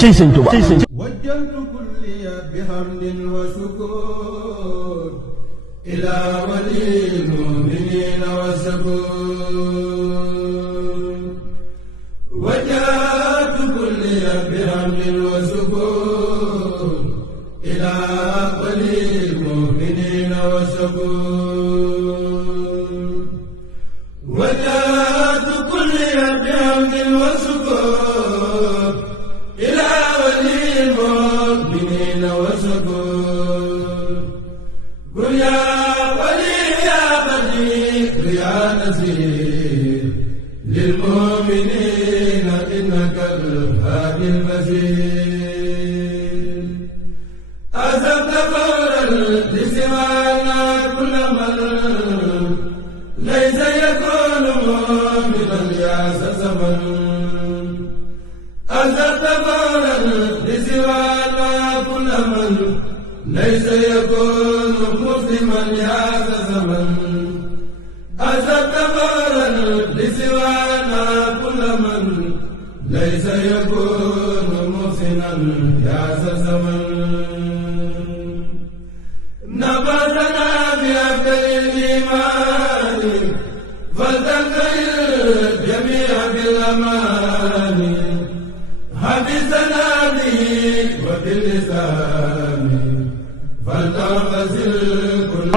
cey sëñ Tuubaa wajjantu kulliya bihamdin wa shukur ila walil mu'minina wa shakur wajjantu kulliya bihamdin wa shukur ila walil mu'minina wa shakur wajjantu kulliya bihamdin wa shukur للمؤمنين إنك الهادي البشير أذبت فورا لسوانا كل من ليس يكون مؤمنا ياس زمن أذبت فورا لسوانا كل من ليس يكون مسلما ياس زمن أذبت فورا لسوانا كل من ليس يكون محسنا يا زمن نبذنا بأفضل الإيمان فلتلقى الجميع بالأمان حفظنا به وباللسان فلتغتسل كل